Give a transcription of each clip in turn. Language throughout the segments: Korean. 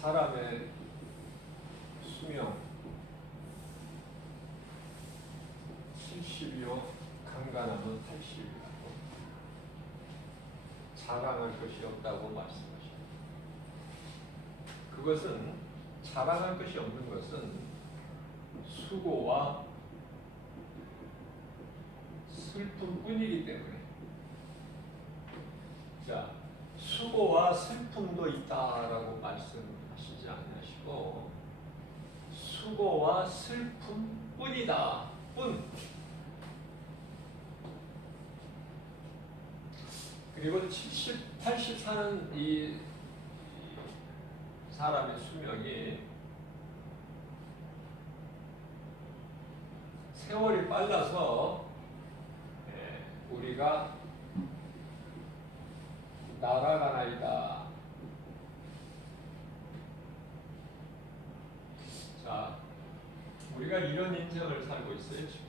사람의 수명 70이요 강간하면 80이라고 자랑할 것이 없다고 말씀하십니다. 그것은 자랑할 것이 없는 것은 수고와 슬픔뿐이기 때문에. 자, 수고와 슬픔도 있다라고 말씀하시지 않으시고 수고와 슬픔뿐이다. 뿐. 그리고 70, 80 사는 이 사람의 수명이 세월이 빨라서 우리가 날아가나이다. 자, 우리가 이런 인생을 살고 있어요, 지금.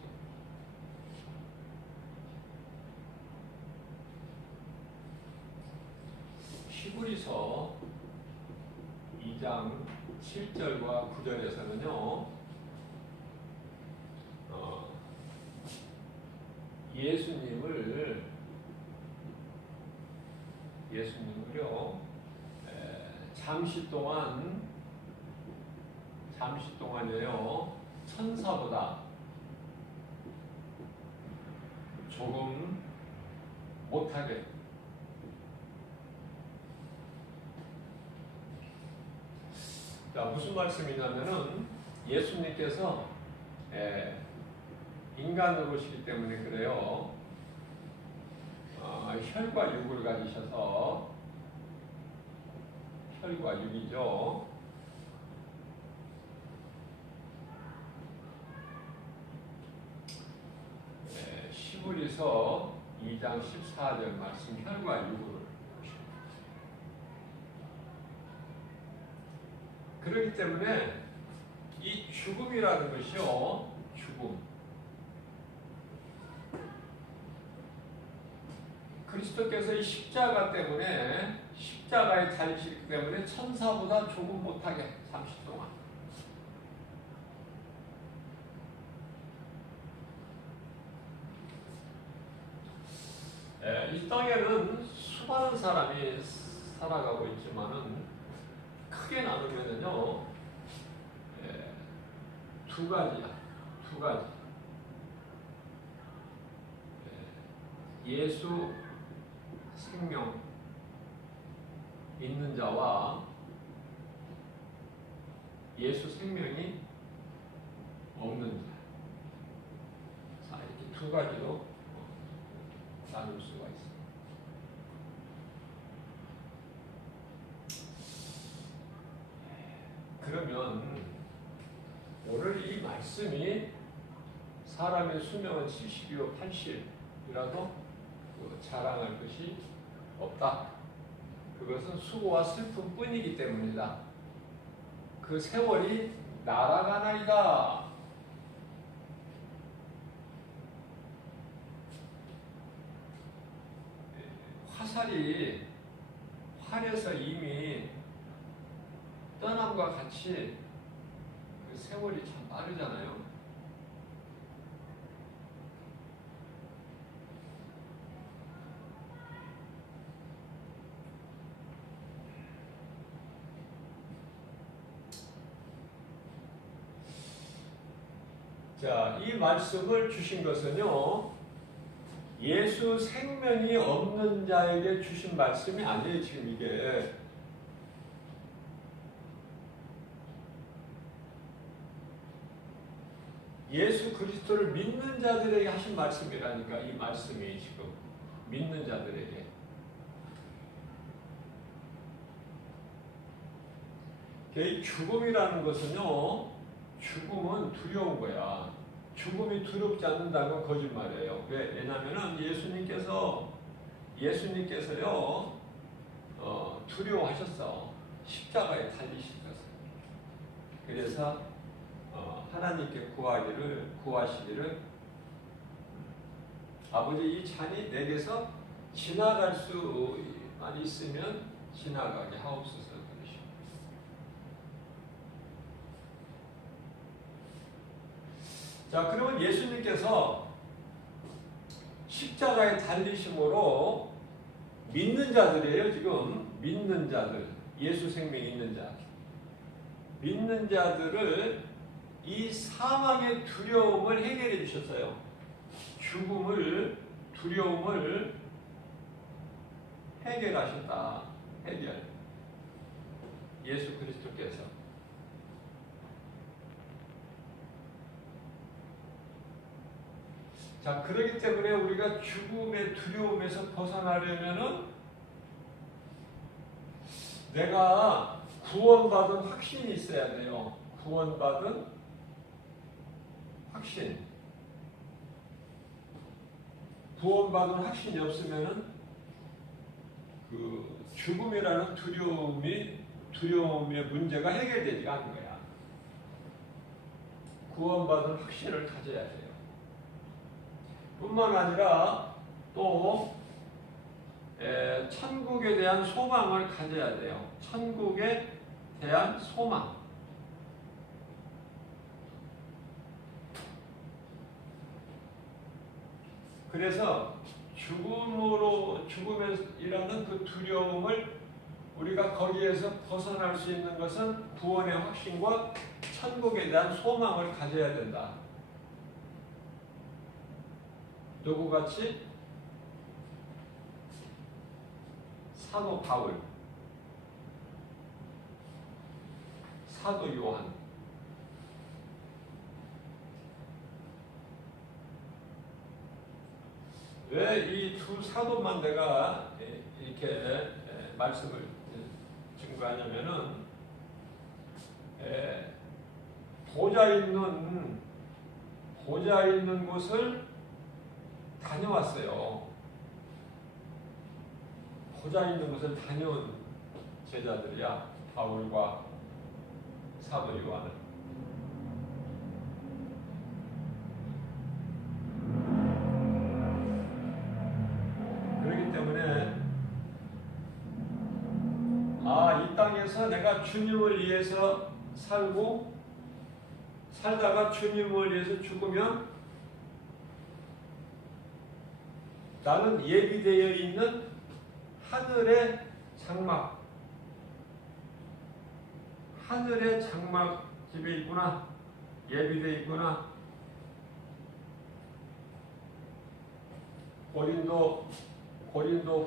히브리서 2장 7절과 9절에서는요, 예수님을요, 잠시 동안이요, 천사보다 조금 못하게 자, 무슨 말씀이냐면은 예수님께서 인간으로 오시기 때문에 그래요. 혈과 육을 가지셔서 혈과 육이죠. 히브리서 2장 14절 말씀 혈과 육을 그렇기 때문에 이 죽음이라는 것이요, 죽음. 그리스도께서 이 십자가 때문에, 십자가에 달리시기 때문에 천사보다 조금 못하게 30 동안. 이 땅에는 수많은 사람이 살아가고 있지만은 크게 나누면은요, 두 가지야. 두 가지. 예수 생명 있는 자와 예수 생명이 없는 자. 자, 이렇게 두 가지로 나눌 수가 있습니다. 그러면 오늘 이 말씀이 사람의 수명은 70이요 80이라도 자랑할 것이 없다. 그것은 수고와 슬픔뿐이기 때문이다. 그 세월이 날아가나이다. 화살이 활에서 이미 떠남과 같이 그 세월이 참 빠르잖아요. 자, 이 말씀을 주신 것은요, 예수 생명이 없는 자에게 주신 말씀이 아니에요, 지금 이게. 예수 그리스도를 믿는 자들에게 하신 말씀이라니까, 이 말씀이 지금. 믿는 자들에게. 이 죽음이라는 것은요, 죽음은 두려운 거야. 죽음이 두렵지 않는다는 건 거짓말이에요. 왜? 왜냐면은 예수님께서요, 두려워하셨어. 십자가에 달리시면서. 그래서, 하나님께 구하시기를, 아버지 이 잔이 내게서 지나갈 수만 있으면 지나가게 하옵소서. 그러시고. 자, 그러면 예수님께서 십자가에 달리심으로 믿는 자들이에요, 지금. 믿는 자들. 예수 생명 있는 자. 믿는 자들을 이 사망의 두려움을 해결해 주셨어요. 죽음을, 두려움을 해결하셨다. 해결. 예수 그리스도께서. 자, 그렇기 때문에 우리가 죽음의 두려움에서 벗어나려면은 내가 구원받은 확신이 있어야 돼요. 구원받은 확신. 구원받은 확신이 없으면은 그 죽음이라는 두려움의 문제가 해결되지가 않는 거야. 구원받은 확신을 가져야 돼요. 뿐만 아니라 또 천국에 대한 소망을 가져야 돼요. 천국에 대한 소망. 그래서 죽음이라는 그 두려움을 우리가 거기에서 벗어날 수 있는 것은 구원의 확신과 천국에 대한 소망을 가져야 된다. 누구같이? 사도 바울, 사도 요한. 왜 이 두 사도만 내가 이렇게 말씀을 증거하냐면은 보좌 있는 곳을 다녀왔어요. 보좌 있는 곳을 다녀온 제자들이야. 바울과 사도 요한은. 그렇기 때문에 이 땅에서 내가 주님을 위해서 살다가 주님을 위해서 죽으면 나는 예비되어 있는 하늘의 장막 집에 있구나. 예비되어 있구나. 고린도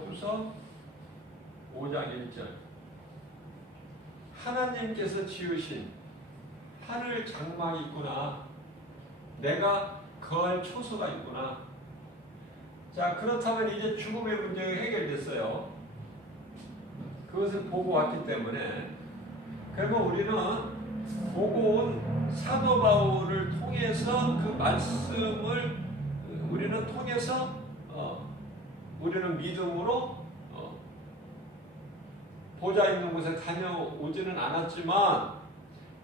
후서 5장 1절. 하나님께서 지으신 하늘 장막이 있구나. 내가 거할 초소가 있구나. 자, 그렇다면 이제 죽음의 문제가 해결됐어요. 그것을 보고 왔기 때문에, 그러면 우리는 보고 온 사도 바울을 통해서 그 말씀을 우리는 통해서 우리는 믿음으로 보좌 있는 곳에 다녀오지는 않았지만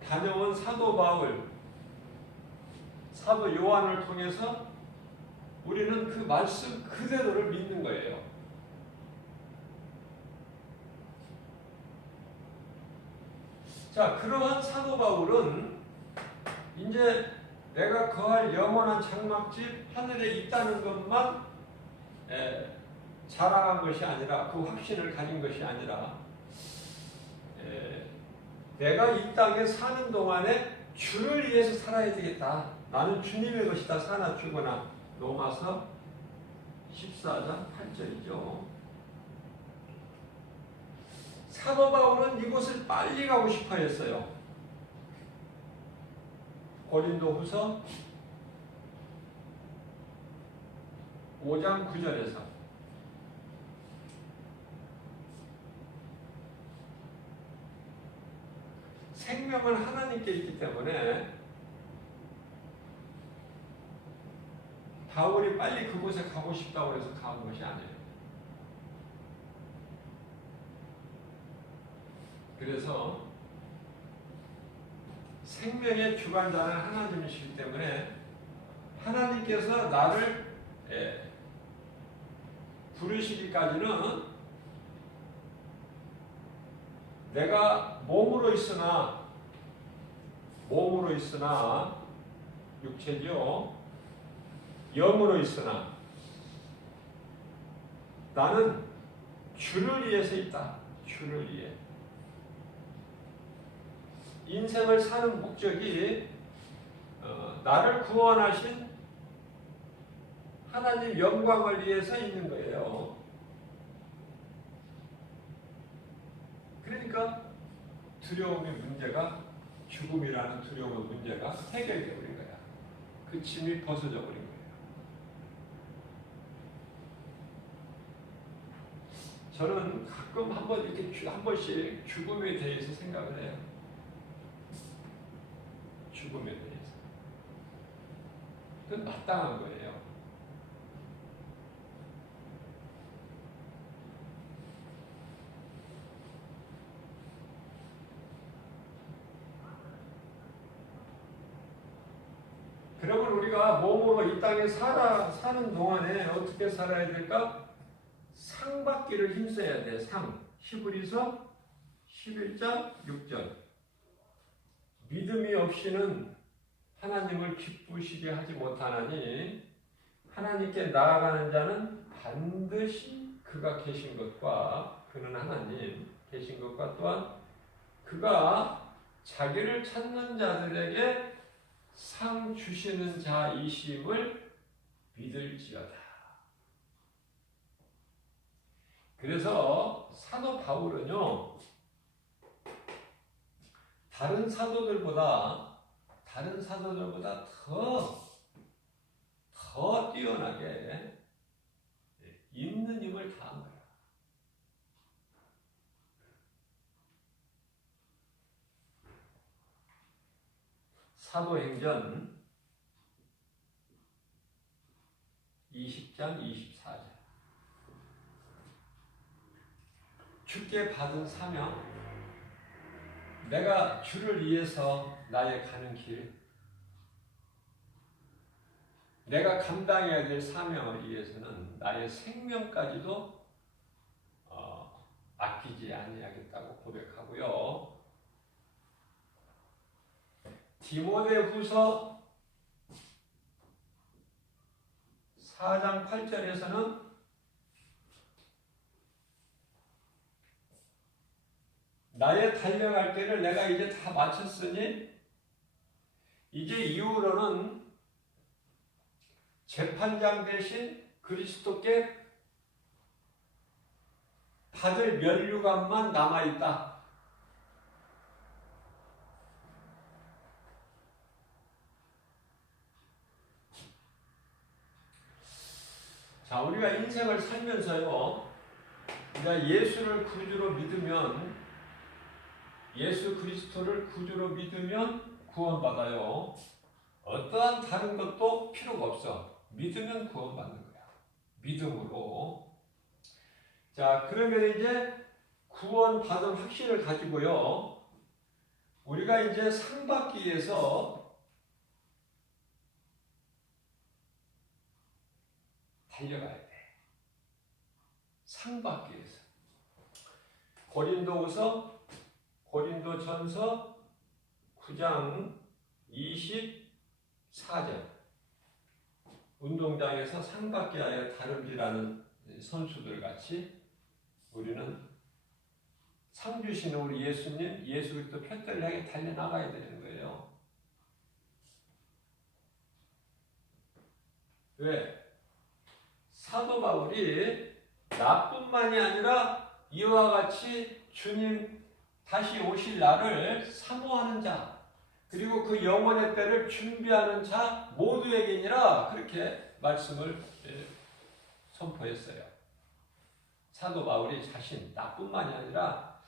다녀온 사도 바울, 사도 요한을 통해서 우리는 그 말씀 그대로를 믿는 거예요. 자, 그러한 사도 바울은 이제 내가 거할 영원한 장막집 하늘에 있다는 것만 자랑한 것이 아니라, 그 확신을 가진 것이 아니라, 내가 이 땅에 사는 동안에 주를 위해서 살아야 되겠다. 나는 주님의 것이다. 사나 죽거나. 로마서 14장 8절이죠. 사도 바울은 이곳을 빨리 가고 싶어 했어요. 고린도 후서 5장 9절에서 생명은 하나님께 있기 때문에 바울이 빨리 그곳에 가고 싶다고 해서 간 것이 아니에요. 그래서 생명의 주관자는 하나님이시기 때문에 하나님께서 나를 부르시기까지는 내가 몸으로 있으나 육체죠. 영으로 있으나 나는 주를 위해서 있다. 주를 위해. 인생을 사는 목적이 나를 구원하신 하나님 영광을 위해서 있는 거예요. 그러니까 두려움의 문제가, 죽음이라는 두려움의 문제가 해결되어 버린 거야. 그 짐이 벗어져 버린 거예요. 저는 가끔 한 번씩 죽음에 대해서 생각을 해요. 죽음에 대해서. 그건 마땅한 거예요. 그러면 우리가 몸으로 이 땅에 사는 동안에 어떻게 살아야 될까? 상 받기를 힘써야 돼. 상. 히브리서 11장 6절. 믿음이 없이는 하나님을 기쁘시게 하지 못하나니 하나님께 나아가는 자는 반드시 그가 계신 것과, 그는 하나님 계신 것과, 또한 그가 자기를 찾는 자들에게 상 주시는 자이심을 믿을지어다. 그래서 사도 바울은요, 다른 사도들보다 더 뛰어나게 있는 힘을 다한 거야. 사도행전 20장 24절. 주께 받은 사명, 내가 주를 위해서 나의 가는 길, 내가 감당해야 될 사명을 위해서는 나의 생명까지도 아끼지 아니하겠다고 고백하고요. 디모데후서 4장 8절에서는 나의 달려갈 길을 내가 이제 다 마쳤으니 이제 이후로는 재판장 대신 그리스도께 받을 면류관만 남아있다. 자, 우리가 인생을 살면서요, 우리가 예수를 구주로 믿으면, 예수 그리스도를 구주로 믿으면 구원받아요. 어떠한 다른 것도 필요가 없어. 믿으면 구원받는 거야. 믿음으로. 자, 그러면 이제 구원받은 확신을 가지고요, 우리가 이제 상 받기 위해서 달려가야 돼. 상 받기 위해서. 고린도전서 9장 24절. 운동장에서 상 받기 하여 다름질하는 선수들 같이 우리는 상 주시는 우리 예수님, 예수 그리스도 표대를 향해 달려나가야 되는 거예요. 왜? 사도 바울이 나뿐만이 아니라 이와 같이 주님 다시 오실 날을 사모하는 자, 그리고 그 영원의 때를 준비하는 자 모두에게니라, 그렇게 말씀을 선포했어요. 사도 바울이 자신, 나뿐만이 아니라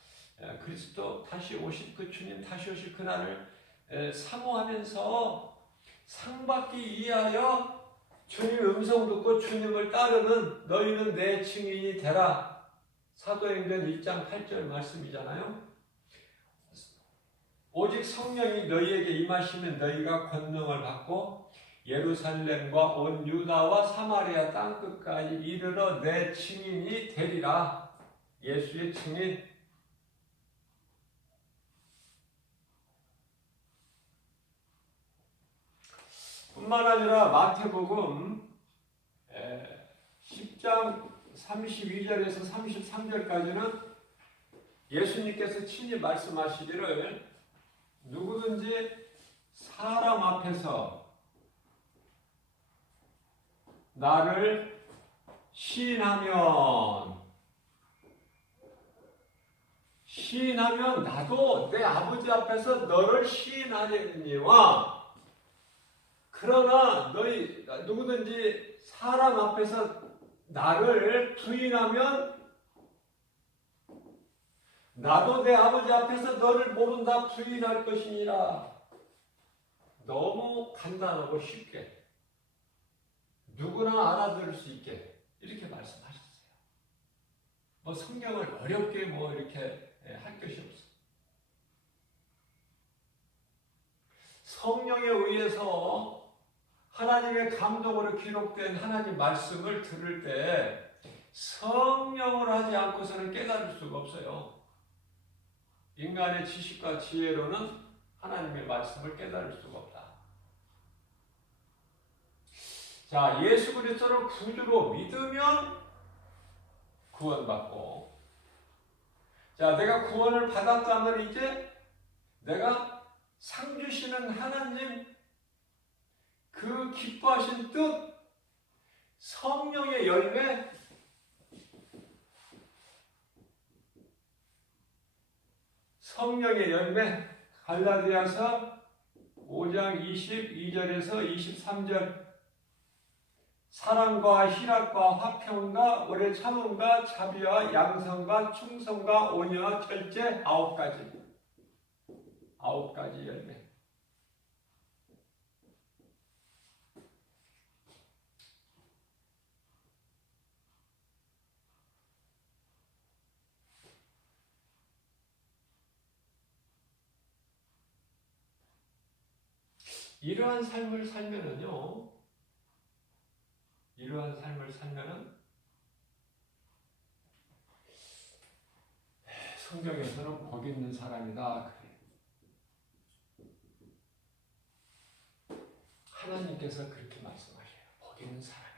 그리스도 다시 오실, 그 주님 다시 오실 그날을 사모하면서 상 받기 위하여 주님의 음성 듣고 주님을 따르는 너희는 내 증인이 되라. 사도행전 1장 8절 말씀이잖아요. 오직 성령이 너희에게 임하시면 너희가 권능을 받고 예루살렘과 온 유다와 사마리아 땅끝까지 이르러 내 증인이 되리라. 예수의 증인. 뿐만 아니라 마태복음 10장 32절에서 33절까지는 예수님께서 친히 말씀하시기를 누구든지 사람 앞에서 나를 시인하면 나도 내 아버지 앞에서 너를 시인하려니와 그러나 너희 누구든지 사람 앞에서 나를 부인하면 나도 내 아버지 앞에서 너를 모른다 부인할 것이니라. 너무 간단하고 쉽게 누구나 알아들을 수 있게 이렇게 말씀하셨어요. 뭐 성경을 어렵게 뭐 이렇게 할 것이 없어요. 성령에 의해서 하나님의 감동으로 기록된 하나님 말씀을 들을 때 성령을 하지 않고서는 깨달을 수가 없어요. 인간의 지식과 지혜로는 하나님의 말씀을 깨달을 수가 없다. 자, 예수 그리스도를 구주로 믿으면 구원받고, 자, 내가 구원을 받았다면 이제 내가 상 주시는 하나님 그 기뻐하신 뜻, 성령의 열매, 갈라디아서 5장 22절에서 23절 사랑과 희락과 화평과 오래 참음과 자비와 양성과 충성과 온유와 절제 9가지 열매. 이러한 삶을 살면은 성경에서는 복 있는 사람이다. 하나님께서 그렇게 말씀하셔요. 복 있는 사람이다.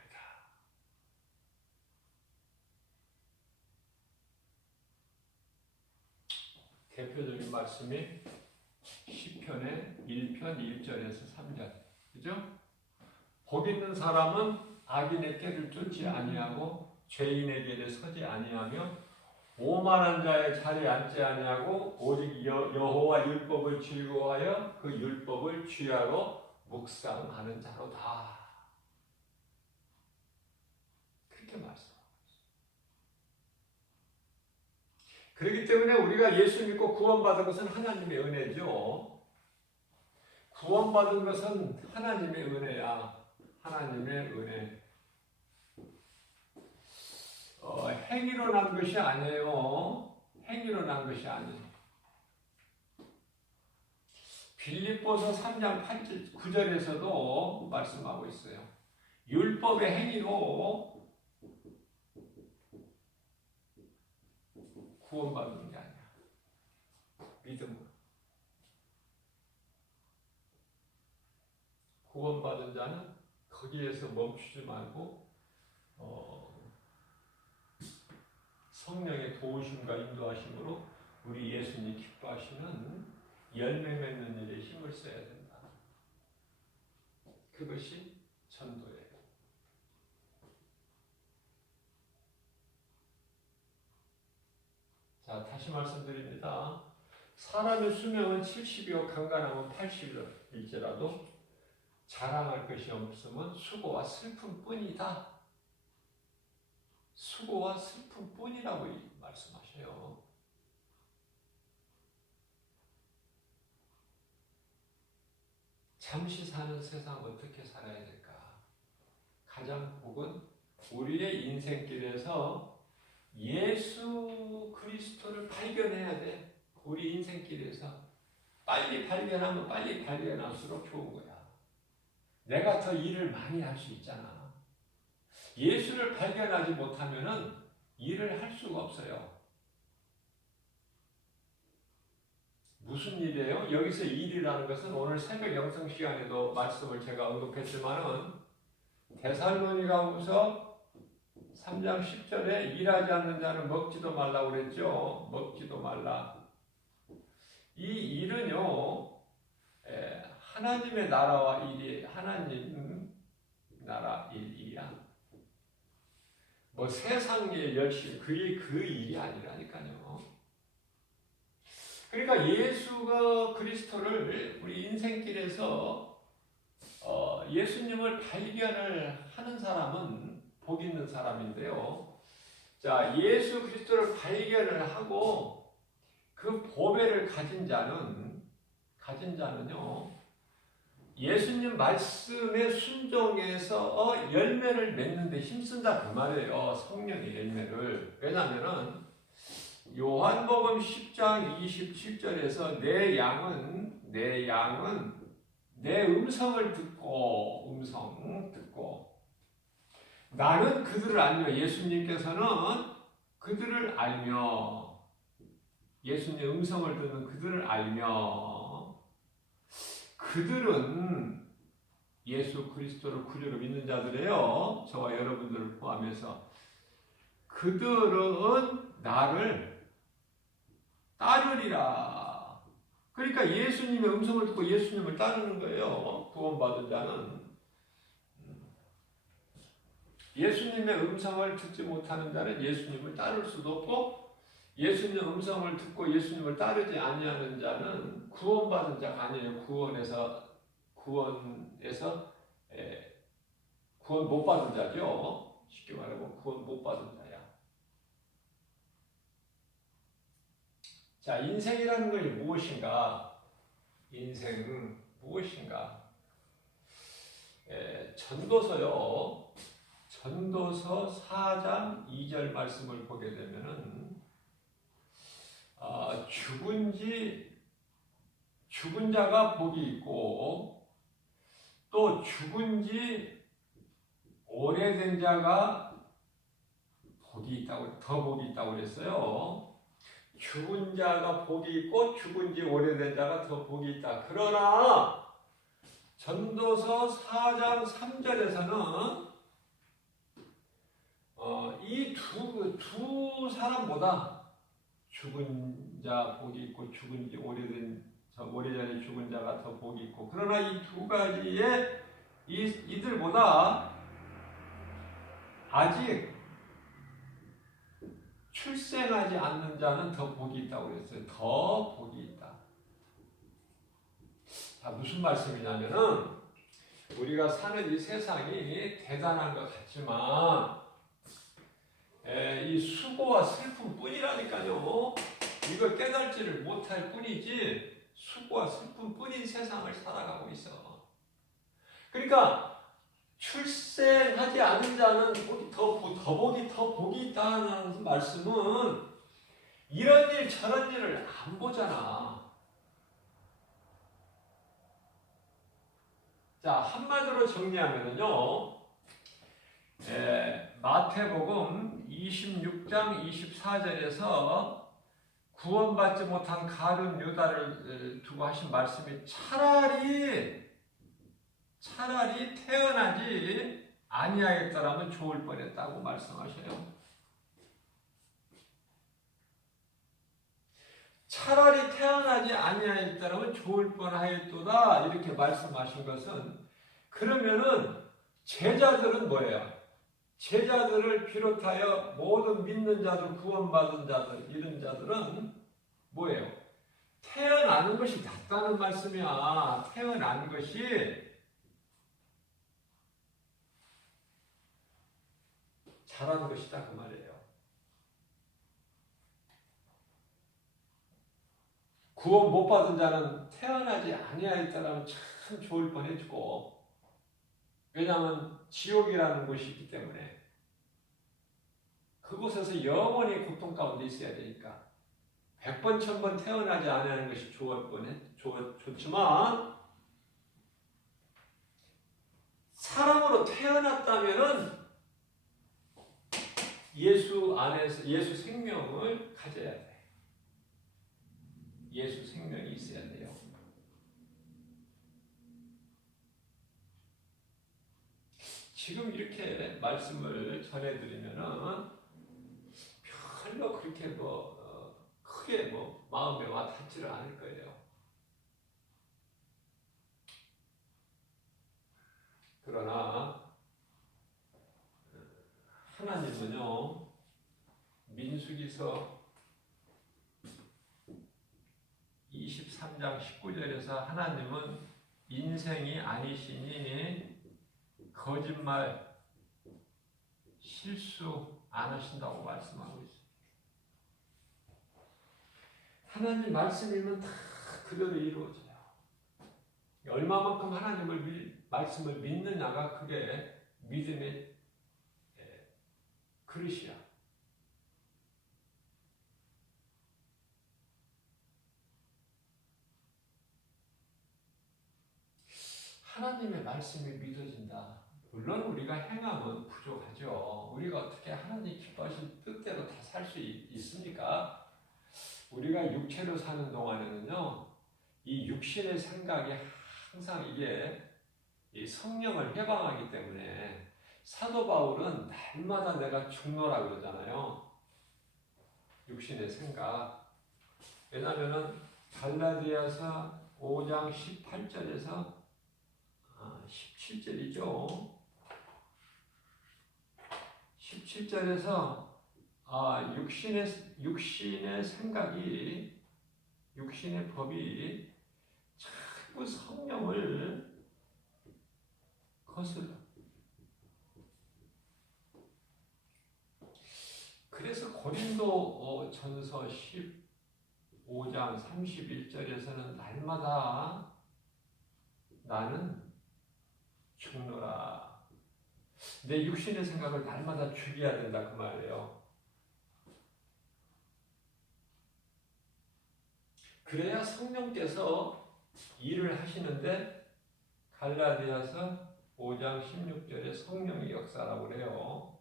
대표적인 말씀이 시편의 1편 1절에서 3절. 그죠? 복 있는 사람은 악인의 꾀를 쫓지 아니하고 죄인의 길에 서지 아니하며 오만한 자의 자리에 앉지 아니하고 오직 여호와 율법을 즐거워하여 그 율법을 취하고 묵상하는 자로다. 그렇게 말씀하고 있어요. 그렇기 때문에 우리가 예수 믿고 구원받은 것은 하나님의 은혜죠. 구원받은 것은 하나님의 은혜야. 하나님의 은혜. 행위로 난 것이 아니에요. 행위로 난 것이 아니에요. 빌립보서 3장 8절, 9절에서도 말씀하고 있어요. 율법의 행위로 구원받는 게 아니야. 믿음으로. 구원받은 자는 거기에서 멈추지 말고 성령의 도우심과 인도하심으로 우리 예수님 기뻐하시는 열매 맺는 일에 힘을 써야 된다. 그것이 전도예요. 자, 다시 말씀드립니다. 사람의 수명은 70이요 강간하면 80일지라도 자랑할 것이 없으면 수고와 슬픔뿐이다. 수고와 슬픔뿐이라고 말씀하셔요. 잠시 사는 세상 어떻게 살아야 될까? 가장 복은 우리의 인생길에서 예수 그리스도를 발견해야 돼. 우리 인생길에서 빨리 발견하면 빨리 발견할수록 좋은 거야. 내가 더 일을 많이 할 수 있잖아. 예수를 발견하지 못하면은 일을 할 수가 없어요. 무슨 일이에요? 여기서 일이라는 것은 오늘 새벽 영성 시간에도 말씀을 제가 언급했지만은 데살로니가후서 3장 10절에 일하지 않는 자는 먹지도 말라고 그랬죠. 먹지도 말라. 이 일은요, 하나님의 나라와 일이 하나님 나라 일이야. 뭐 세상의 열심 그게 그 일이 아니라니까요. 그러니까 예수가 그리스도를 우리 인생길에서 예수님을 발견을 하는 사람은 복 있는 사람인데요. 자, 예수 그리스도를 발견을 하고 그 보배를 가진 자는요, 예수님 말씀에 순종해서 열매를 맺는데 힘쓴다 그 말이에요. 성령의 열매를. 왜냐하면은 요한복음 10장 27절에서 내 양은 내 음성을 듣고 나는 그들을 알며 예수님께서는 그들을 알며 예수님의 음성을 듣는 그들을 알며 그들은 예수 그리스도를 구주로 믿는 자들이에요. 저와 여러분들을 포함해서 그들은 나를 따르리라. 그러니까 예수님의 음성을 듣고 예수님을 따르는 거예요. 구원받은 자는. 예수님의 음성을 듣지 못하는 자는 예수님을 따를 수도 없고 예수님의 음성을 듣고 예수님을 따르지 아니하는 자는 구원받은 자가 아니에요. 구원 못 받은 자죠. 쉽게 말하면 구원 못 받은 자야. 자, 인생이라는 것이 무엇인가? 인생은 무엇인가? 전도서 4장 2절 말씀을 보게 되면은 죽은 자가 복이 있고 또 죽은 지 오래된 자가 더 복이 있다고 그랬어요. 죽은 자가 복이 있고 죽은 지 오래된 자가 더 복이 있다. 그러나 전도서 4장 3절에서는 이 두 사람보다 죽은 자 복이 있고 죽은 지 오래전에 죽은 자가 더 복이 있고 그러나 이 두 가지의 이들보다 아직 출생하지 않는 자는 더 복이 있다고 그랬어요. 더 복이 있다. 자, 무슨 말씀이냐면은 우리가 사는 이 세상이 대단한 것 같지만 이 수고와 슬픔 뿐이라니까요. 이걸 깨달지를 못할 뿐이지 수고와 슬픔 뿐인 세상을 살아가고 있어. 그러니까 출생하지 않은 자는 더 복이 있다는 말씀은 이런 일 저런 일을 안 보잖아. 자, 한마디로 정리하면은요, 마태복음 26장 24절에서 구원받지 못한 가룟 유다를 두고 하신 말씀이 차라리 태어나지 아니하였더라면 좋을 뻔했다고 말씀하셔요. 차라리 태어나지 아니하였더라면 좋을 뻔하였도다 이렇게 말씀하신 것은 그러면은 제자들은 뭐예요? 제자들을 비롯하여 모든 믿는 자들, 구원받은 자들, 이런 자들은 뭐예요? 태어나는 것이 낫다는 말씀이야. 태어난 것이 잘하는 것이다 그 말이에요. 구원 못 받은 자는 태어나지 아니하였다라면 참 좋을 뻔해주고 왜냐하면 지옥이라는 곳이 있기 때문에 그곳에서 영원히 고통 가운데 있어야 되니까 100번 1000번 태어나지 아니하는 것이 좋지만 사람으로 태어났다면은 예수 안에서 예수 생명을 가져야 돼. 예수 생명이 있어야 돼요. 지금 이렇게 말씀을 전해드리면은 별로 그렇게 크게 마음에 와 닿지를 않을 거예요. 그러나 하나님은요, 민수기서 23장 19절에서 하나님은 인생이 아니시니 거짓말, 실수 안 하신다고 말씀하고 있어요. 하나님 말씀이면 다 그대로 이루어져요. 얼마만큼 하나님을 말씀을 믿느냐가 그게 믿음의 그릇이야. 하나님의 말씀이 믿어진다. 물론 우리가 행함은 부족하죠. 우리가 어떻게 하나님 기뻐하신 뜻대로 다 살 수 있습니까? 우리가 육체로 사는 동안에는요, 이 육신의 생각이 항상 이게 이 성령을 해방하기 때문에 사도 바울은 날마다 내가 죽노라 그러잖아요. 육신의 생각. 왜냐하면은 갈라디아서 5장 18절에서 17절이죠. 17절에서 육신의 생각이, 육신의 법이 자꾸 성령을 거슬러. 그래서 고린도 전서 15장 31절에서는 날마다 나는 죽노라. 내 육신의 생각을 날마다 죽여야 된다 그 말이에요. 그래야 성령께서 일을 하시는데 갈라디아서 5장 16절에 성령의 역사라고 그래요.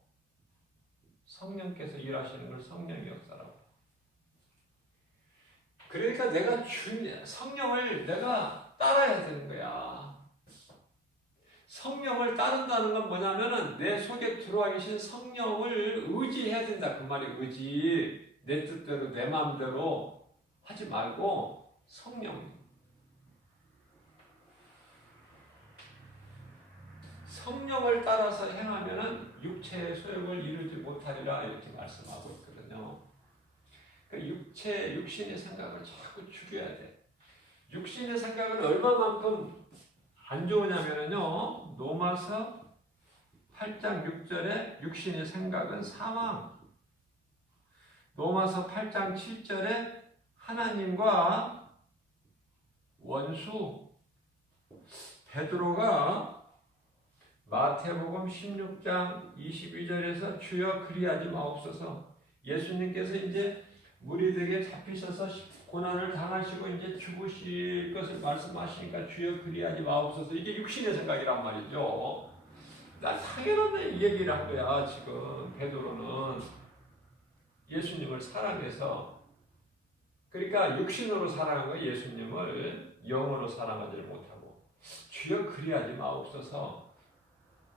성령께서 일하시는 걸 성령의 역사라고. 그러니까 내가 성령을 내가 따라야 되는 거야. 성령을 따른다는 건 뭐냐면은 내 속에 들어와 계신 성령을 의지해야 된다 그 말이. 의지. 내 뜻대로 내 마음대로 하지 말고 성령을 따라서 행하면은 육체의 소욕을 이루지 못하리라 이렇게 말씀하고 있거든요. 그러니까 육신의 생각을 자꾸 죽여야 돼. 육신의 생각은 얼마만큼 안 좋으냐면요, 로마서 8장 6절에 육신의 생각은 사망, 로마서 8장 7절에 하나님과 원수, 베드로가 마태복음 16장 22절에서 주여 그리하지 마옵소서. 예수님께서 이제 무리들에게 잡히셔서 고난을 당하시고 이제 죽으실 것을 말씀하시니까 주여 그리하지 마옵소서. 이게 육신의 생각이란 말이죠. 나 당연한 얘기를 한 거야. 지금 베드로는 예수님을 사랑해서, 그러니까 육신으로 사랑한 거야. 예수님을 영으로 사랑하지를 못하고 주여 그리하지 마옵소서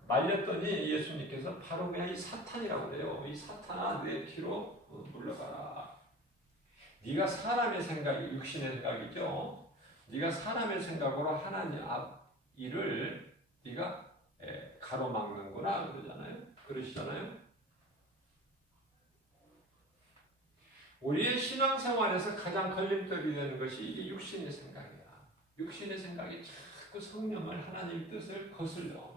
말렸더니 예수님께서 바로 그냥 이 사탄이라고 그래요. 이 사탄아 내 피로 물러가라. 네가 사람의 생각이 육신의 생각이죠. 네가 사람의 생각으로 하나님 앞 일을 네가 가로막는구나 그러시잖아요. 우리의 신앙생활에서 가장 걸림돌이 되는 것이 이게 육신의 생각이야. 육신의 생각이 자꾸 성령을 하나님의 뜻을 거슬려.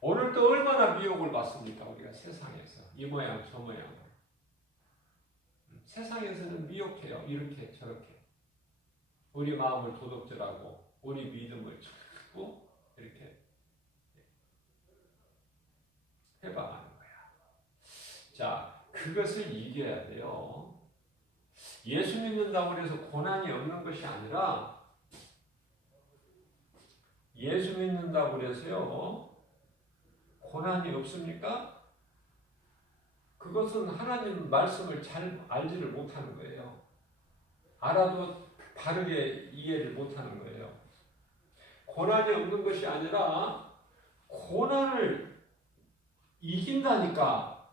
오늘도 얼마나 미혹을 받습니까? 우리가 세상에서 이 모양 저 모양. 세상에서는 미혹해요. 이렇게 저렇게. 우리 마음을 도둑질하고 우리 믿음을 자꾸 이렇게 해방하는 거야. 자, 그것을 이겨야 돼요. 예수 믿는다고 해서 고난이 없는 것이 아니라, 예수 믿는다고 해서요 고난이 없습니까? 그것은 하나님 말씀을 잘 알지를 못하는 거예요. 알아도 바르게 이해를 못하는 거예요. 고난이 없는 것이 아니라 고난을 이긴다니까.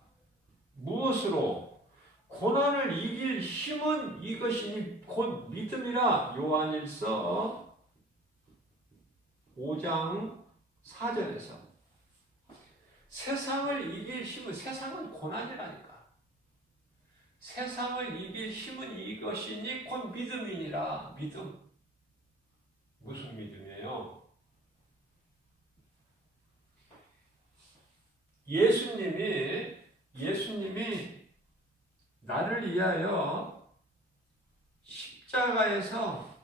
무엇으로? 고난을 이길 힘은 이것이니 곧 믿음이라. 요한일서 5장 4절에서 세상을 이길 힘은, 세상은 고난이라니까. 세상을 이길 힘은 이것이니 곧 믿음이니라. 믿음. 무슨 믿음이에요? 예수님이 나를 위하여 십자가에서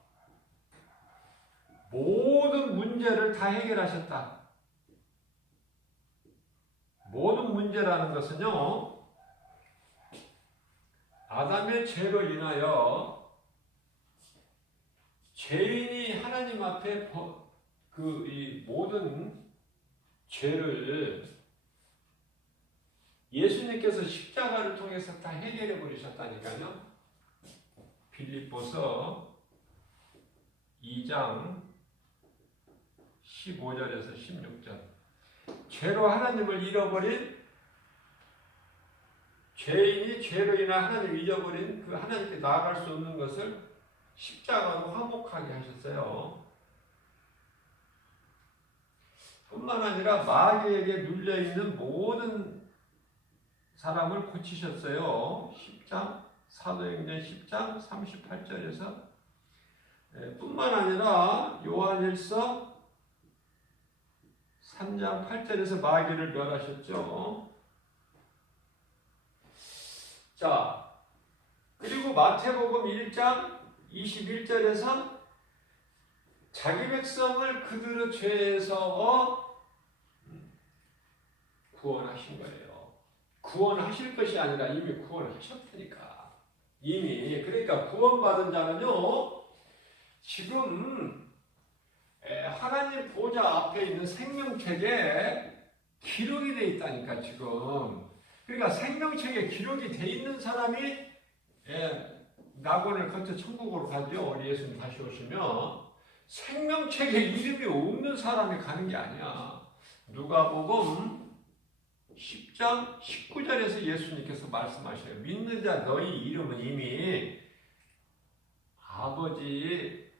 모든 문제를 다 해결하셨다. 모든 문제라는 것은요, 아담의 죄로 인하여 죄인이 하나님 앞에 이 모든 죄를 예수님께서 십자가를 통해서 다 해결해 버리셨다니까요. 빌립보서 2장 15절에서 16절. 죄로 하나님을 잃어버린 죄인이 죄로 인해 하나님을 잊어버린 그 하나님께 나아갈 수 없는 것을 십자가로 화목하게 하셨어요. 뿐만 아니라 마귀에게 눌려있는 모든 사람을 고치셨어요. 10장, 사도행전 10장 38절에서. 뿐만 아니라 요한일서 3장 8절에서 마귀를 멸하셨죠. 자, 그리고 마태복음 1장 21절에서 자기 백성을 그들의 죄에서 구원하신 거예요. 구원하실 것이 아니라 이미 구원하셨다니까. 이미. 그러니까 구원받은 자는요, 지금 하나님 보좌 앞에 있는 생명책에 기록이 되어 있다니까, 지금. 그러니까 생명책에 기록이 되어 있는 사람이 낙원을 거쳐 천국으로 가죠. 우리 예수님 다시 오시면. 생명책에 이름이 없는 사람이 가는 게 아니야. 누가복음 10장 19절에서 예수님께서 말씀하셔요. 믿는 자 너희 이름은 이미 아버지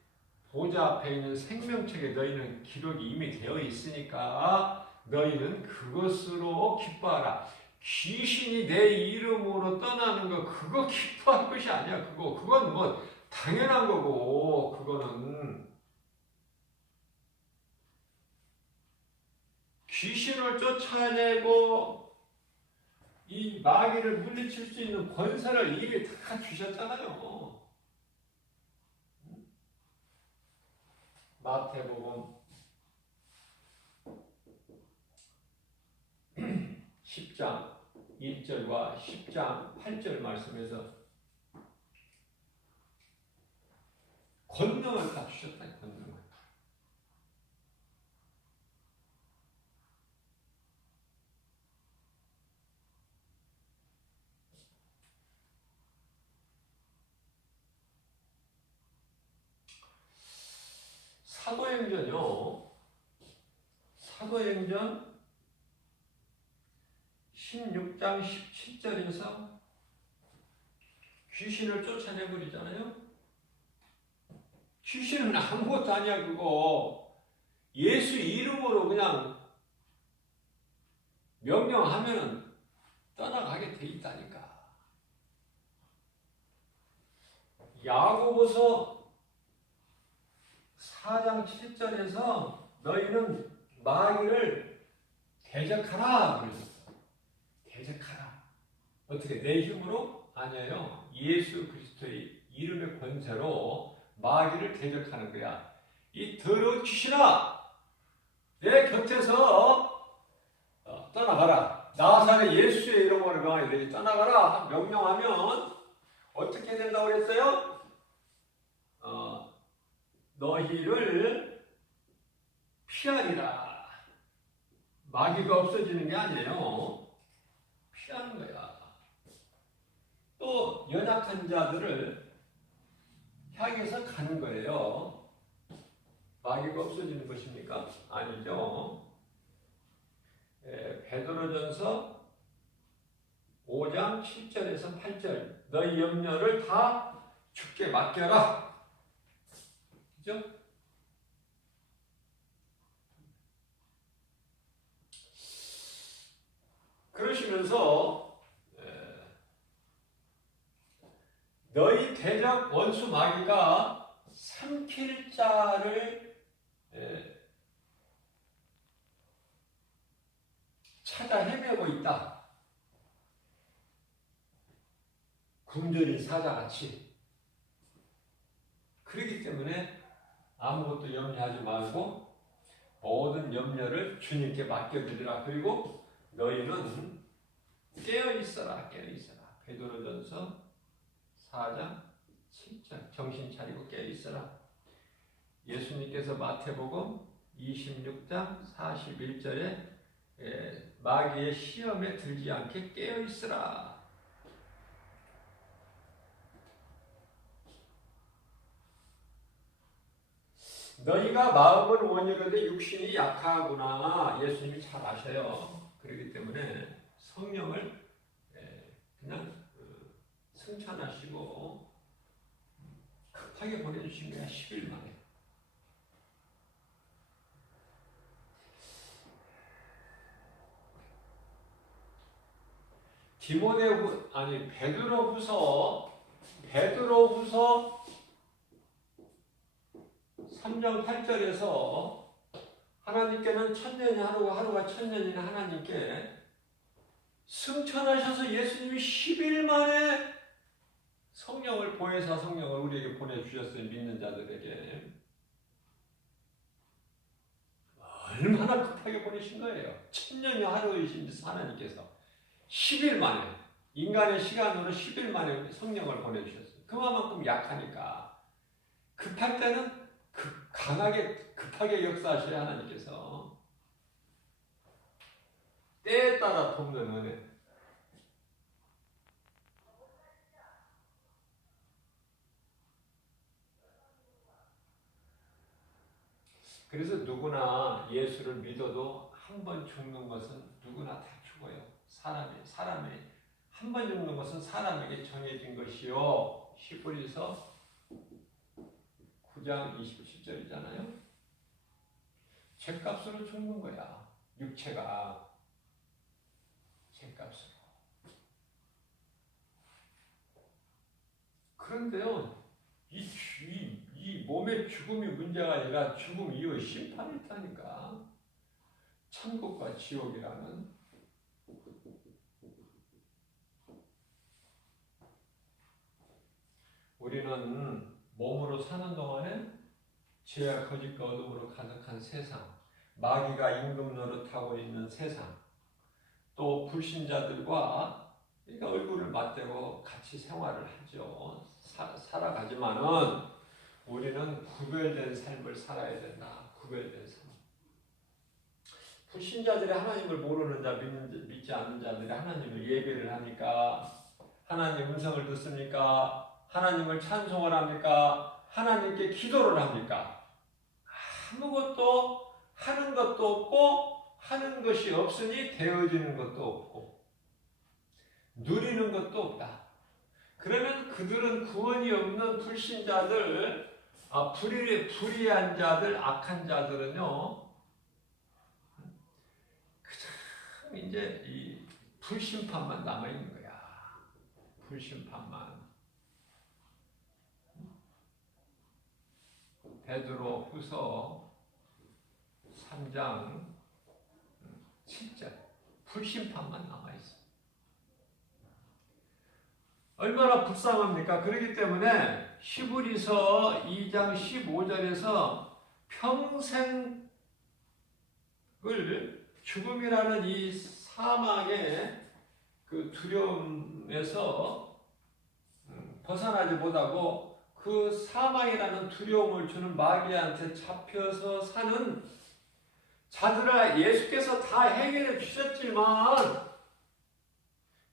보좌 앞에 있는 생명책에 너희는 기록이 이미 되어 있으니까 너희는 그것으로 기뻐하라. 귀신이 내 이름으로 떠나는 거 그거 기뻐할 것이 아니야. 그건 뭐 당연한 거고, 그거는 귀신을 쫓아내고 이 마귀를 물리칠 수 있는 권세를 이미 다 주셨잖아요. 마태복음 10장 1절과 10장 8절 말씀에서 권능을 다 주셨다. 권능을. 사도행전요. 사도행전 16장 17절에서 귀신을 쫓아내버리잖아요. 귀신은 아무것도 아니야. 그거 예수 이름으로 그냥 명령하면 떠나가게 돼 있다니까. 야고보서 4장 7절에서 너희는 마귀를 대적하라 그러셨어. 대적하라. 어떻게? 내 힘으로? 아니에요. 예수 그리스도의 이름의 권세로 마귀를 대적하는 거야. 이 더러운 귀신아, 내 곁에서 떠나가라. 나사렛 예수의 이름으로 명하여 떠나가라. 명령하면 어떻게 된다고 그랬어요? 너희를 피하리라. 마귀가 없어지는 게 아니에요. 피하는 거야. 또 연약한 자들을 향해서 가는 거예요. 마귀가 없어지는 것입니까? 아니죠. 베드로전서 5장 7절에서 8절 너희 염려를 다 주께 맡겨라. 그죠? 그러시면서 너희 대적 원수 마귀가 삼킬 자를 찾아 헤매고 있다. 굶주린 사자같이. 그렇기 때문에 아무것도 염려하지 말고 모든 염려를 주님께 맡겨드리라. 그리고 너희는 깨어있어라. 깨어있어라. 베드로전서 4장 7절 정신 차리고 깨어있어라. 예수님께서 마태복음 26장 41절에 마귀의 시험에 들지 않게 깨어있으라. 너희가 마음은 원이로되 육신이 약하구나. 예수님이 잘 아셔요. 그렇기 때문에 성령을 그냥 승천하시고 급하게 보내주신 거야. 10일 만에. 베드로후서 3장 8절에서 하나님께는 천년이 하루가 천년이나 하나님께 승천하셔서 예수님이 10일 만에 성령을 보혜사 성령을 우리에게 보내주셨어요. 믿는 자들에게. 얼마나 급하게 보내신 거예요. 천년이 하루이신 하나님께서 10일 만에 인간의 시간으로 10일 만에 성령을 보내주셨어요. 그만큼 약하니까 급할 때는 강하게 급하게 역사하셔야 하나님께서 때에 따라 돕는 은혜. 그래서 누구나 예수를 믿어도 한 번 죽는 것은 누구나 다 죽어요. 사람이 한 번 죽는 것은 사람에게 정해진 것이요. 히브리서 9장 27절이잖아요. 죗값으로 죽는 거야. 육체가 죗값으로. 그런데요, 이 몸의 죽음이 문제가 아니라 죽음 이후에 심판이 있다니까. 천국과 지옥이라는. 우리는 몸으로 사는 동안에 죄와 거짓과 어둠으로 가득한 세상, 마귀가 임금 노릇하고 있는 세상, 또 불신자들과 그러니까 얼굴을 맞대고 같이 생활을 하죠. 살아가지만은 우리는 구별된 삶을 살아야 된다. 구별된 삶. 불신자들이 하나님을 모르는 자, 믿지 않는 자들이 하나님을 예배를 하니까, 하나님 음성을 듣습니까? 하나님을 찬송을 합니까? 하나님께 기도를 합니까? 아무것도 하는 것도 없고 하는 것이 없으니 되어지는 것도 없고 누리는 것도 없다. 그러면 그들은 구원이 없는 불신자들, 불의한 자들, 악한 자들은요, 그냥 이제 이 불심판만 남아있는 거야. 불심판만. 베드로후서 3장 7절 불심판만 남아있어. 얼마나 불쌍합니까? 그렇기 때문에 히브리서 2장 15절에서 평생을 죽음이라는 이 사망의 그 두려움에서 벗어나지 못하고 그 사망이라는 두려움을 주는 마귀한테 잡혀서 사는 자들아, 예수께서 다 해결해 주셨지만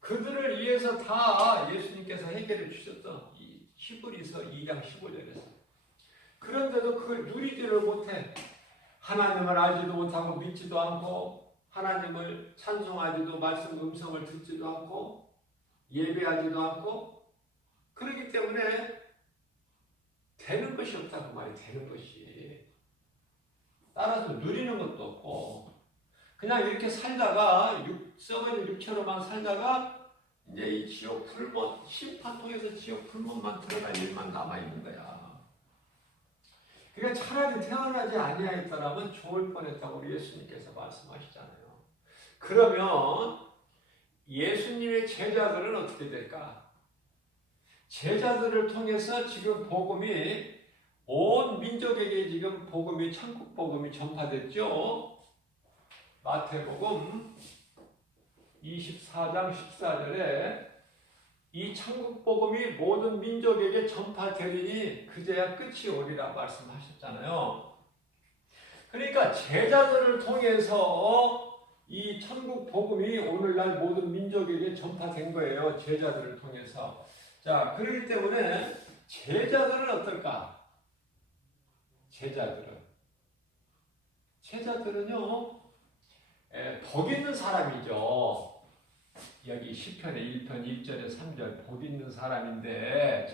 그들을 위해서 다 예수님께서 해결해 주셨어. 이 히브리서 2장 15절에서. 그런데도 그걸 누리지를 못해. 하나님을 알지도 못하고 믿지도 않고 하나님을 찬송하지도 말씀 음성을 듣지도 않고 예배하지도 않고 그렇기 때문에 되는 것이 없다고 말이 되는 것이. 따라서 누리는 것도 없고 그냥 이렇게 살다가 썩은 육체로만 살다가 이제 이 지옥 불못 심판통에서 지옥 불못만 들어갈 일만 남아있는 거야. 그러니까 차라리 태어나지 아니하였더라면 좋을 뻔했다고 우리 예수님께서 말씀하시잖아요. 그러면 예수님의 제자들은 어떻게 될까? 제자들을 통해서 지금 복음이 온 민족에게 지금 복음이 천국 복음이 전파됐죠. 마태복음 24장 14절에 이 천국 복음이 모든 민족에게 전파되리니 그제야 끝이 오리라 말씀하셨잖아요. 그러니까 제자들을 통해서 이 천국 복음이 오늘날 모든 민족에게 전파된 거예요. 제자들을 통해서. 자, 그렇기 때문에 제자들은 어떨까? 제자들은요, 복 있는 사람이죠. 여기 시편의 1편 1절에 3절 복 있는 사람인데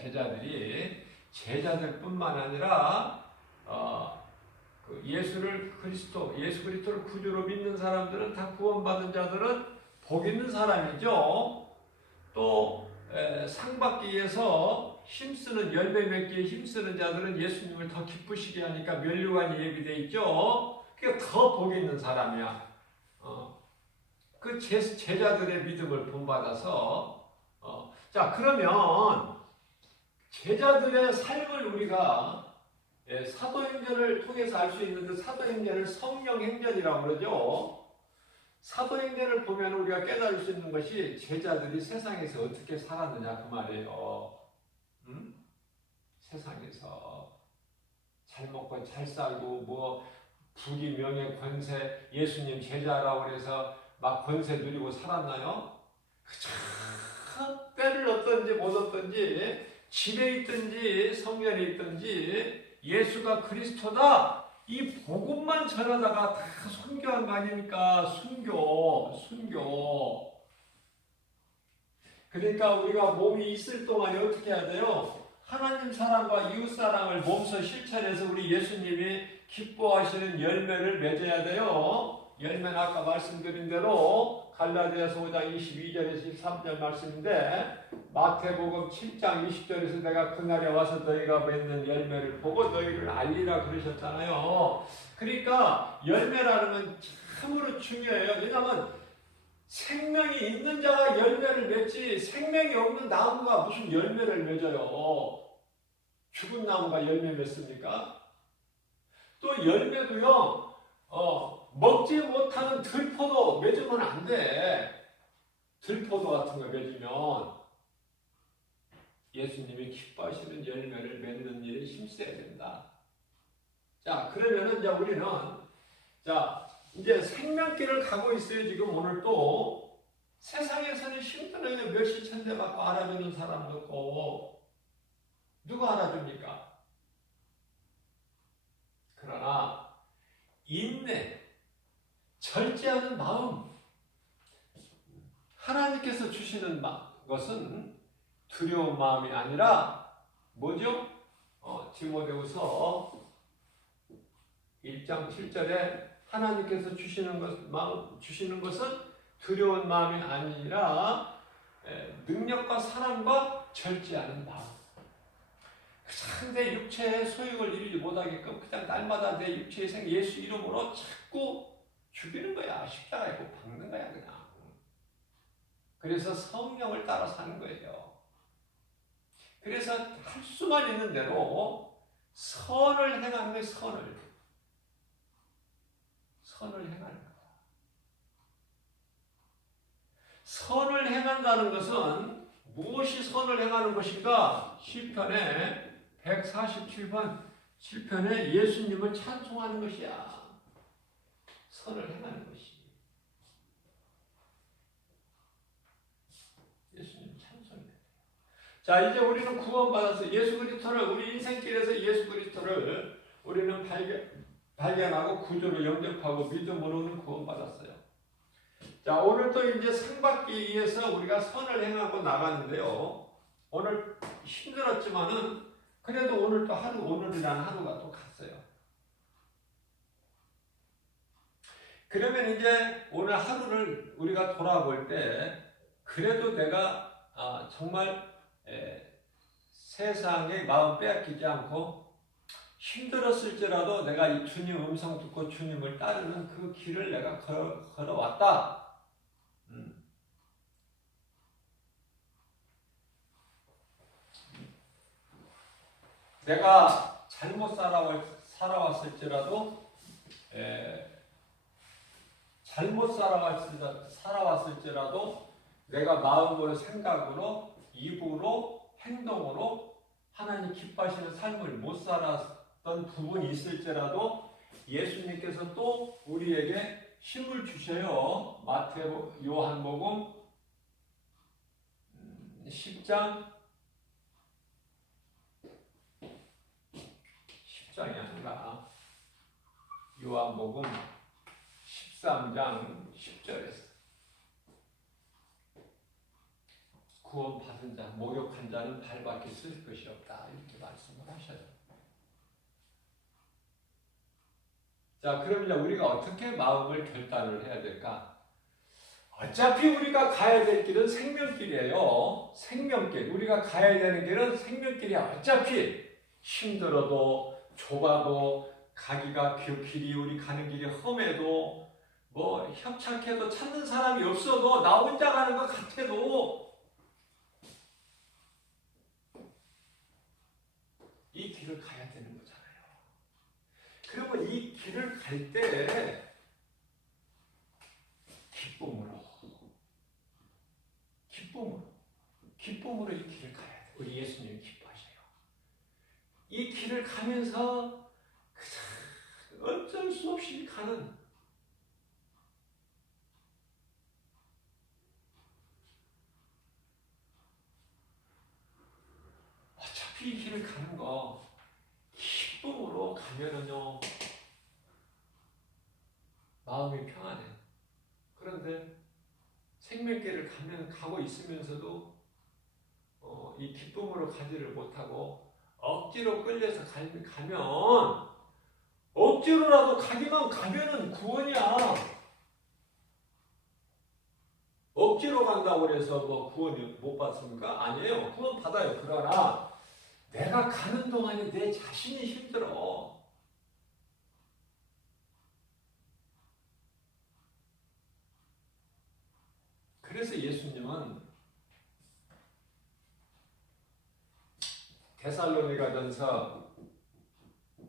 제자들 뿐만 아니라 예수 그리스도를 구주로 믿는 사람들은 다 구원받은 자들은 복 있는 사람이죠. 또 상 받기 위해서 힘쓰는 열매 맺기에 힘쓰는 자들은 예수님을 더 기쁘시게 하니까 면류관이 예비되어 있죠. 그러니까 더 복 있는 사람이야. 그 제자들의 믿음을 본받아서 자 그러면 제자들의 삶을 우리가 사도행전을 통해서 알 수 있는데 사도행전을 성령행전이라고 그러죠. 사도행전을 보면 우리가 깨달을 수 있는 것이 제자들이 세상에서 어떻게 살았느냐 그 말이에요. 세상에서 잘 먹고 잘 살고 뭐 부귀 명예 권세 예수님 제자라고 그래서 막 권세 누리고 살았나요? 참 때를 얻든지 못 얻든지 집에 있든지 성전에 있든지 예수가 그리스도다 이 복음만 전하다가 다 순교한 거 아닙니까? 순교. 그러니까 우리가 몸이 있을 동안에 어떻게 해야 돼요? 하나님 사랑과 이웃 사랑을 몸소 실천해서 우리 예수님이 기뻐하시는 열매를 맺어야 돼요. 열매는 아까 말씀드린 대로 갈라디아서 5장 22절에서 23절 말씀인데 마태복음 7장 20절에서 내가 그날에 와서 너희가 맺는 열매를 보고 너희를 알리라 그러셨잖아요. 그러니까 열매라는 건 참으로 중요해요. 왜냐하면 생명이 있는 자가 열매를 맺지 먹이 없는 나무가 무슨 열매를 맺어요. 죽은 나무가 열매 맺습니까? 또 열매도요. 먹지 못하는 들포도 맺으면 안 돼. 들포도 같은 거 맺으면 예수님이 기뻐하시는 열매를 맺는 일에 힘써야 된다. 자, 그러면은 이제 우리는 이제 생명길을 가고 있어요. 지금 오늘 또 세상에서는 힘들어요. 몇십 천대 받고 알아주는 사람도 없고 누가 알아줍니까? 그러나 인내, 절제하는 마음, 하나님께서 주시는 것은 두려운 마음이 아니라 뭐죠? 디모데후서 1장 7절에 하나님께서 주시는 것은 두려운 마음이 아니라 능력과 사랑과 절제하는 마음. 내 육체의 소욕을 이루지 못하게끔 그냥 날마다 내 육체의 생 예수 이름으로 자꾸 죽이는 거야. 십자가에 못 박는 거야 그냥. 그래서 성령을 따라 사는 거예요. 그래서 할 수만 있는 대로 선을 행하는 거예요. 선을 행하는 거야. 선을 행한다는 것은 무엇이 선을 행하는 것인가? 시편에 147편 7편에 예수님을 찬송하는 것이야. 선을 행하는 것이. 예수님 찬송해야 돼요. 자, 이제 우리는 구원받아서 예수 그리스도를 우리 인생길에서 예수 그리스도를 우리는 발견하고 구주로 영접하고 믿음으로는 구원받았어요. 자, 오늘도 이제 상 받기 위해서 우리가 선을 행하고 나가는데요. 오늘 힘들었지만은 그래도 오늘 또 하루, 오늘이라는 하루가 또 갔어요. 그러면 이제 오늘 하루를 우리가 돌아볼 때 그래도 내가 정말 세상의 마음 빼앗기지 않고 힘들었을지라도 내가 이 주님 음성 듣고 주님을 따르는 그 길을 내가 걸어왔다. 내가 잘못 살아왔을지라도 살아왔을지라도 내가 마음으로 생각으로 입으로 행동으로 하나님 기뻐하시는 삶을 못 살았던 부분이 있을지라도 예수님께서 또 우리에게 힘을 주셔요. 요한복음 10장이 아니라 요한복음 13장 10절에서 구원받은 자, 목욕한 자는 발밖에 쓸 것이 없다. 이렇게 말씀을 하셔요. 자, 그럼 이제 우리가 어떻게 마음을 결단을 해야 될까? 어차피 우리가 가야 될 길은 생명길이에요. 생명길. 우리가 가야 되는 길은 생명길이야. 어차피 힘들어도 좁아도 가기가 길이 우리 가는 길이 험해도 뭐 협착해도 찾는 사람이 없어도 나 혼자 가는 것 같아도 이 길을 가야 되는 거잖아요. 그러면 이 길을 갈 때 기쁨으로 이 길을 가야 돼. 우리 예수님이 기뻐하셔요. 이 길을 가면서 어쩔 수 없이 가는 어차피 이 길을 가는 거 기쁨으로 가면은요 마음이 평안해. 그런데 생명길을 가고 있으면서도 이 기쁨으로 가지를 못하고 억지로 끌려서 가면 억지로라도 가면은 구원이야. 억지로 간다고 해서 뭐 구원 못 받습니까? 아니에요. 구원 받아요. 그러나 내가 가는 동안에 내 자신이 힘들어. 그래서 예수님은 데살로니가전서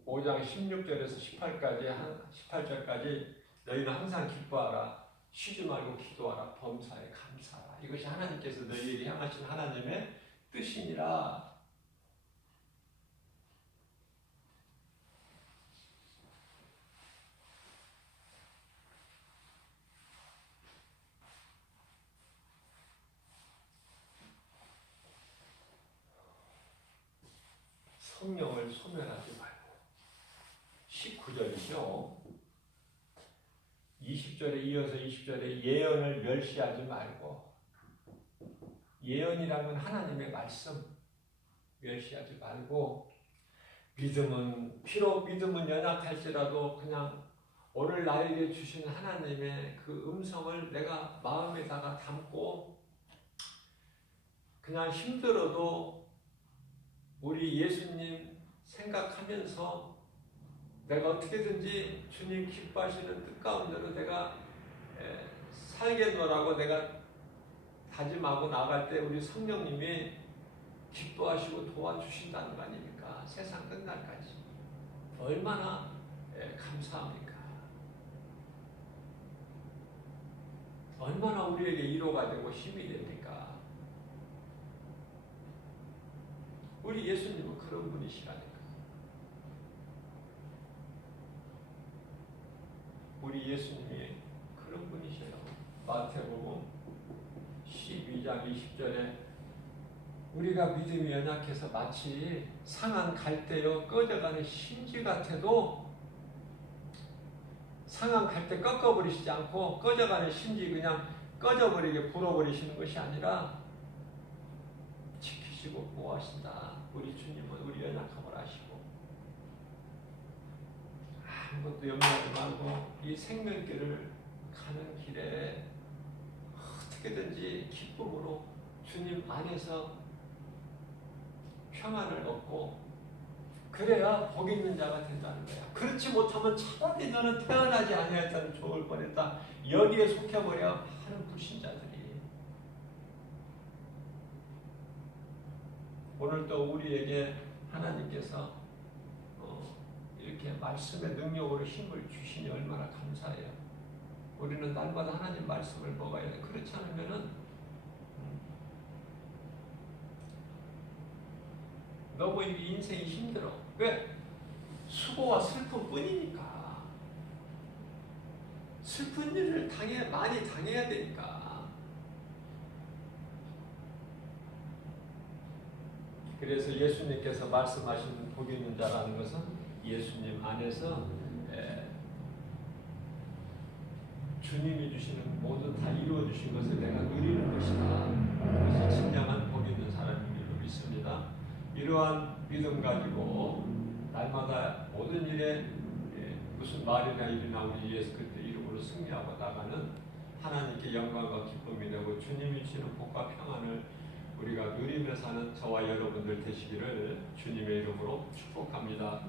5장 16절에서 18절까지 너희는 항상 기뻐하라. 쉬지 말고 기도하라. 범사에 감사하라. 이것이 하나님께서 너희에게 향하신 하나님의 뜻이니라. 성령을 소멸하지 말고 19절이죠. 20절에 이어서 20절에 예언을 멸시하지 말고 예언이라면 하나님의 말씀 멸시하지 말고 믿음은 연약할지라도 그냥 오늘 나에게 주신 하나님의 그 음성을 내가 마음에다가 담고 그냥 힘들어도 우리 예수님 생각하면서 내가 어떻게든지 주님 기뻐하시는 뜻 가운데로 내가 살겠노라고 내가 다짐하고 나갈 때 우리 성령님이 기뻐하시고 도와주신다는 거 아닙니까? 세상 끝날까지. 얼마나 감사합니까? 얼마나 우리에게 위로가 되고 힘이 됩니까? 우리 예수님은 그런 분이시라니까. 우리 예수님이 그런 분이셔요. 마태복음 12장 20절에 우리가 믿음이 연약해서 마치 상한 갈대여 꺼져가는 심지 같아도 상한 갈대 꺾어버리시지 않고 꺼져가는 심지 그냥 꺼져버리게 불어버리시는 것이 아니라 지키시고 보호하신다. 우리 주님은 우리 연약함을 아시고 아무것도 염려하지 말고 이 생명길을 가는 길에 어떻게든지 기쁨으로 주님 안에서 평안을 얻고 그래야 복 있는 자가 된다는 거야. 그렇지 못하면 차라리 너는 태어나지 아니하였다면 좋을 뻔했다. 여기에 속해버려 많은 불신자들이. 오늘 또 우리에게 하나님께서 이렇게 말씀의 능력으로 힘을 주시니 얼마나 감사해요. 우리는 날마다 하나님 말씀을 먹어야 돼. 그렇지 않으면은 너무 인생이 힘들어. 왜? 수고와 슬픔 뿐이니까. 슬픈 일을 많이 당해야 되니까. 그래서 예수님께서 말씀하신 복 있는 자라는 것은 예수님 안에서 주님이 주시는 모든 다 이루어 주신 것을 내가 누리는 것이다. 그것이 진정한 복 있는 사람인 줄로 믿습니다. 이러한 믿음 가지고 날마다 모든 일에 무슨 말이나 일이나 우리 예수 그리스도 이름으로 승리하고 나가는 하나님께 영광과 기쁨이 되고 주님이 주시는 복과 평안을 우리가 누리며 사는 저와 여러분들 되시기를 주님의 이름으로 축복합니다.